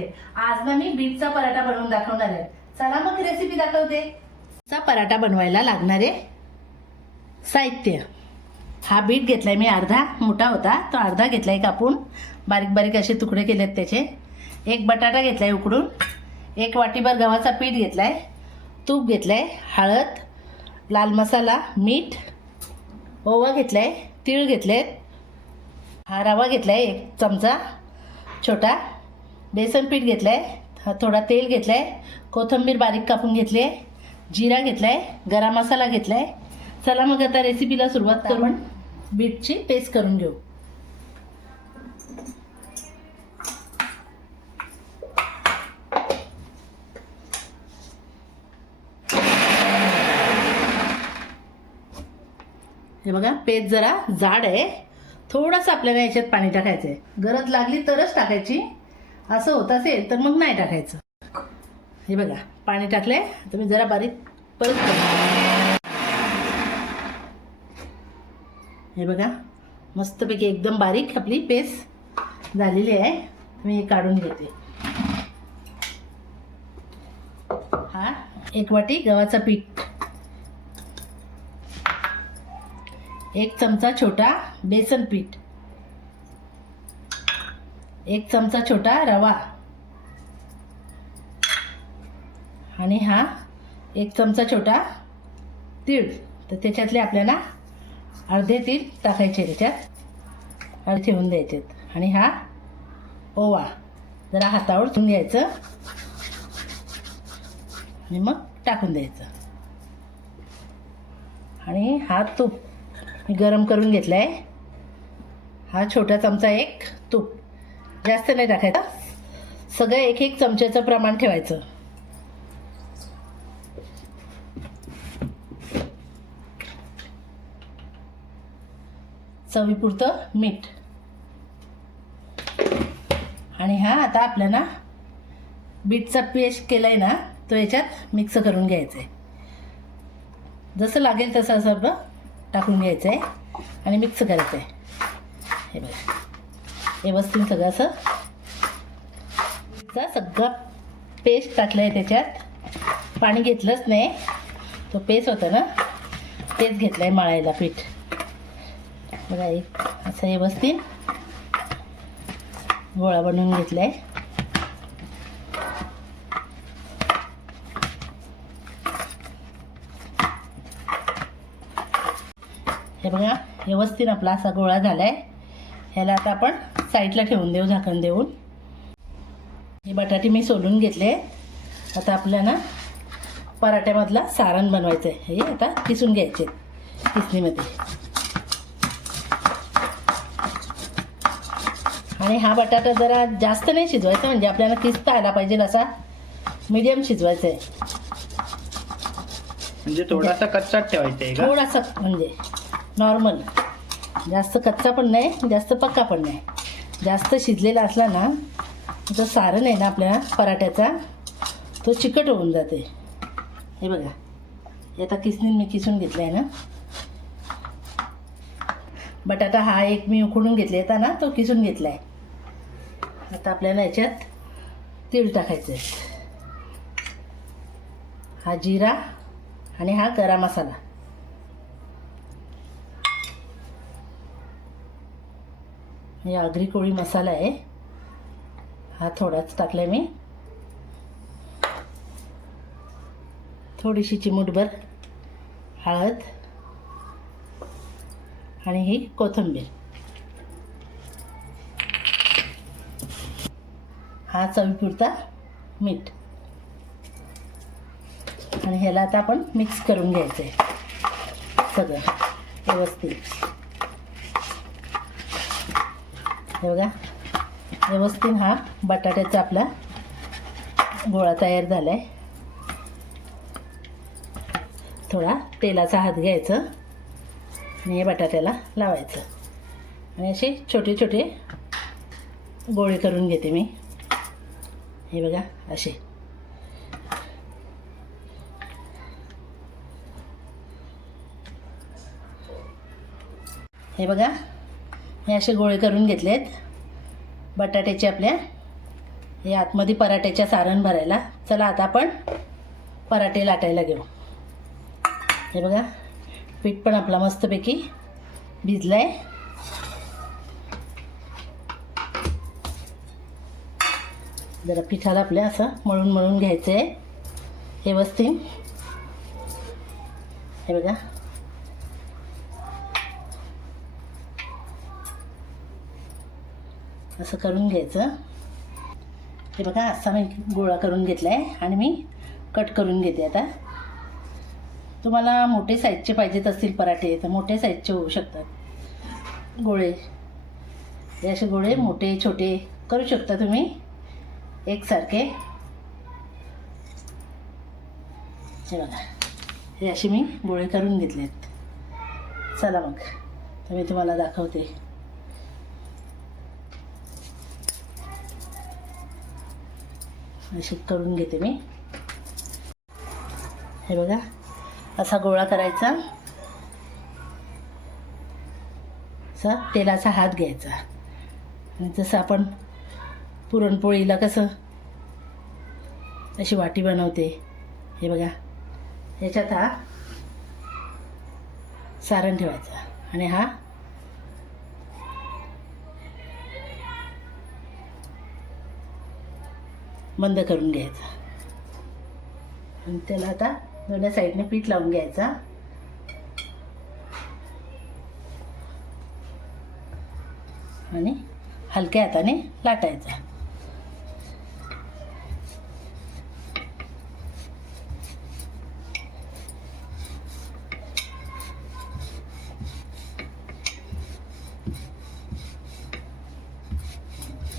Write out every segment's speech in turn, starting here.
आहे. आज ना मी बीटचा पराठा बनवून दाखवणार आहे. चला मग रेसिपी दाखवते. चा पराठा बनवायला लागणारे साहित्य. हा बीट घेतलाय मी अर्धा मोठा होता. तो अर्धा घेतलाय कापून. बारीक बारीक असे तुकडे केलेत त्याचे. एक बटाटा घेतलाय उकडून. एक वाटीभर गव्हाचा पीठ घेतलाय. तूप घेतलाय हळद लाल मसाला मीठ ओवा घेतलाय तीळ घेतलेत. हा रवा घेतलाय एक चमचा छोटा. बेसन पीठ घेतलाय हा थोडा तेल घेतलाय कोथिंबीर बारीक कापून घेतली आहे जिरा घेतलाय गरम मसाला घेतलाय. चला मग आता रेसिपीला सुरुवात करून बीटची पेस्ट करून घेऊ. हे बघा पेस्ट जरा जाड आहे. थोडंसं आपल्याला याच्यात पाणी टाकायचं आहे गरज लागली तरच टाकायची. असं होत असेल तर मग नाही टाकायचं. हे बघा पाणी टाकले तुम्ही जरा बारीक परत हे बघा मस्तपैकी एकदम बारीक आपली पेस्ट झालेली आहे. मी हे काढून घेते. हा एक वाटी गव्हाचं पीठ. एक चमचा छोटा बेसन पीठ. एक चमचा छोटा रवा. आणि हा एक चमचा छोटा तीळ. तर त्याच्यातले आपल्याला अर्धे तीळ टाकायचे त्याच्यात. अर्धे ठेवून द्यायचे आणि हा ओवा. जरा हातावर ठेवून घ्यायचं. आणि मग टाकून द्यायचं. आणि हा तूप मी गरम करून घेतला आहे हा छोटा चमचा एक जास्त नाही टाकायचं सगळं एक एक चमच्याचं प्रमाण ठेवायचं. चवीपुरतं मीठ. आणि हा आता आपल्याला बीटचा पेस्ट केला आहे ना तो याच्यात मिक्स करून घ्यायचा आहे जसं लागेल तसं सर्व टाकून घ्यायचं आहे आणि मिक्स करायचं आहे हे बघा. व्यवस्थित सगळं असं. सगळा सगळं पेस्ट टाकलं आहे त्याच्यात. पाणी घेतलंच नाही. तो पेस्ट होता ना तेच घेतलं आहे मळायला पीठ. बघा एक असं व्यवस्थित गोळा बनवून घेतला आहे हे बघा व्यवस्थित आपला असा गोळा झाला आहे ह्याला आता आपण साईडला ठेवून देऊ झाकण देऊन. हे बटाटे मी सोलून घेतले. आता आपल्याला पराठ्यामधला सारण बनवायचं आहे हे आता किसून घ्यायचे किसणीमध्ये. आणि हा बटाटा जरा जास्त नाही शिजवायचा म्हणजे आपल्याला किसता आला पाहिजे असा मीडियम शिजवायचा आहे म्हणजे थोडासा कच्चाच ठेवायचा आहे थोडासा म्हणजे नॉर्मल जास्त कच्चा पण नाही जास्त पक्का पण नाही. जास्त शिजलेला असला ना जो सारण आहे ना आपल्या पराठ्याचा तो चिकट होऊन जाते. हे बघा. हे आता किसनीन मी किसून घेतलं आहे ना. बटाटा हा एक मी उकडून घेतला येता ना तो किसून घेतला आहे आता आपल्याला याच्यात तीळ टाकायचं आहे हा जिरा आणि हा गरम मसाला. हे आगरी कोळी मसाला आहे. हा थोडाच टाकला मी. थोडीशी चिमूटभर हळद आणि ही कोथिंबीर. हा चवीपुरता मीठ. आणि ह्याला आता आपण मिक्स करून घ्यायचं आहे सगळं व्यवस्थित. हे बघा. व्यवस्थित हा बटाट्याचा आपला गोळा तयार झाला आहे थोडा तेलाचा हात घ्यायचं आणि हे बटाट्याला लावायचं. आणि असे छोटे छोटे गोळे करून घेते मी. हे बघा असे. हे बघा हे असे गोळे करून घेतलेत. बटाट्याचे आपल्या हे आतमध्ये पराठ्याच्या सारण भरायला. चला आता आपण पराठे लाटायला घेऊ. हे बघा पीठ पण आपला मस्तपैकी भिजलं आहे जरा पिठाला आपल्या असं मळून मळून घ्यायचं आहे व्यवस्थित. हे बघा असं करून घ्यायचं. हे बघा असा मी गोळा करून घेतला आहे आणि मी कट करून घेते आता. तुम्हाला मोठे साईजचे पाहिजेत असतील पराठे तर मोठे साईजचे होऊ शकतात. गोळे. हे असे गोळे मोठे छोटे करू शकता तुम्ही. एकसारखे. हे बघा. हे असे मी गोळे करून घेतलेत. चला मग. तर मी तुम्हाला दाखवते. अशी करून घेते मी. हे बघा असा गोळा करायचा. असा तेलाचा हात घ्यायचा. आणि जसं आपण पुरणपोळीला कसं अशी वाटी बनवते हे बघा. ह्याच्यात हा सारण ठेवायचा. आणि हा बंद करून घ्यायचा. आणि त्याला आता दोन्ही साईडने पीठ लावून घ्यायचा. आणि हलक्या हाताने लाटायचा.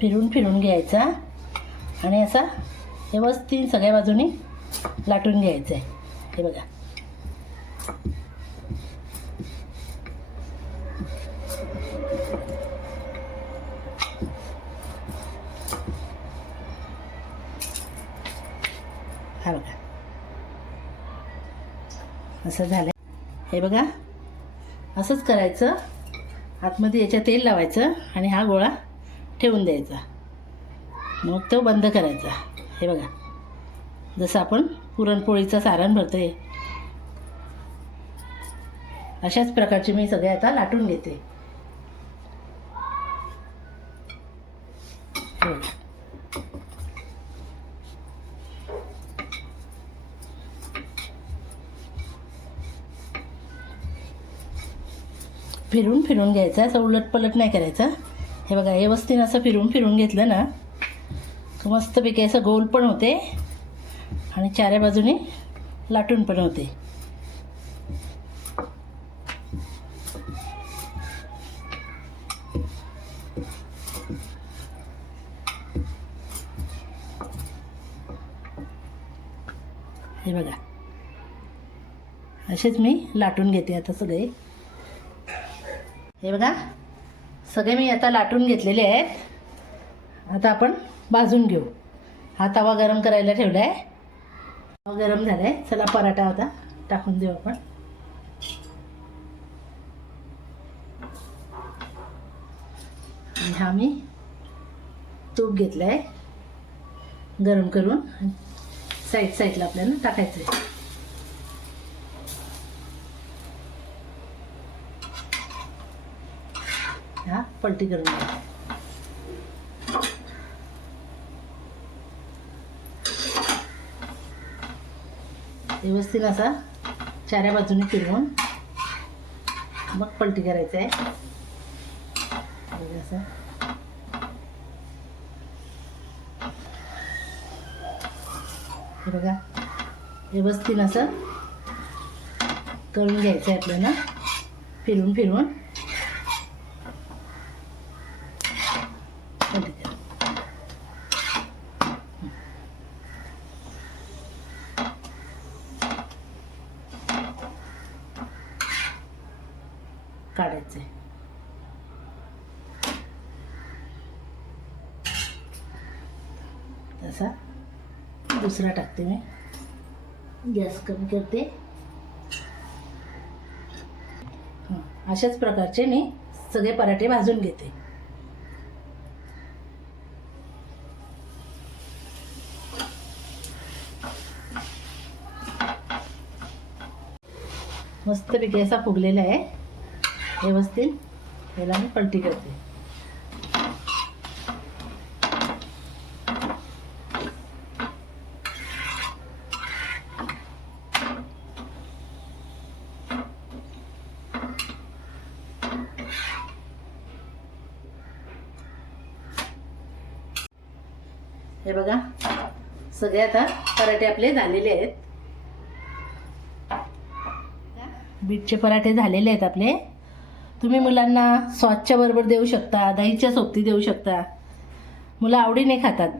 फिरून फिरून घ्यायचा. आणि असा व्यवस्थित सगळ्या बाजूनी लाटून घ्यायचं आहे हे बघा. हा बघा. असं झालं हे बघा. असंच करायचं. आतमध्ये याच्या तेल लावायचं आणि हा गोळा ठेवून द्यायचा. मग तो बंद करायचा. हे बघा. जसं आपण पुरणपोळीचं सारण भरतो आहे अशाच प्रकारचे मी सगळे आता लाटून घेते. फिरून फिरून घ्यायचं. असं उलट पलट नाही करायचं. हे बघा व्यवस्थित असं फिरून फिरून घेतलं ना मस्तपैकी असं गोल पण होते. आणि चाऱ्या बाजूने लाटून पण होते. हे बघा. असेच मी लाटून घेते आता सगळे. हे बघा. सगळे मी आता लाटून घेतलेले आहेत. आता आपण भाजून घेऊ. हा तवा गरम करायला ठेवला आहे तवा गरम झाला आहे चला पराठा होता टाकून देऊ आपण. हा मी तूप घेतला आहे गरम करून. साईड साईडला आपल्याला टाकायचं आहे हा पलटी करून घ्या व्यवस्थित असा चाऱ्या बाजूने फिरवून मग पलटी करायचं आहे. असं. हे बघा. व्यवस्थित असं करून घ्यायचं आहे आपल्याला. फिरून फिरून. काढायचं आहे तसा. दुसरा टाकते मी. गॅस कमी करते. अशाच प्रकारचे मी सगळे पराठे भाजून घेते. मस्तपैकी असा फुगलेला आहे. व्यवस्थित ह्याला मी पलटी करते. हे बघा. सगळे आता पराठे आपले झालेले आहेत. बीटचे पराठे झालेले आहेत आपले. तुम्ही मुलांना स्वादच्या बरोबर देऊ शकता दहीच्या सोबती देऊ शकता. मुलं आवडीने खातात.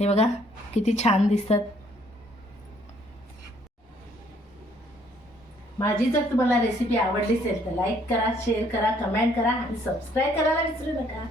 हे बघा किती छान दिसतात. माझी जर तुम्हाला रेसिपी आवडली असेल तर लाईक करा शेअर करा कमेंट करा आणि सबस्क्राईब करायला विसरू नका.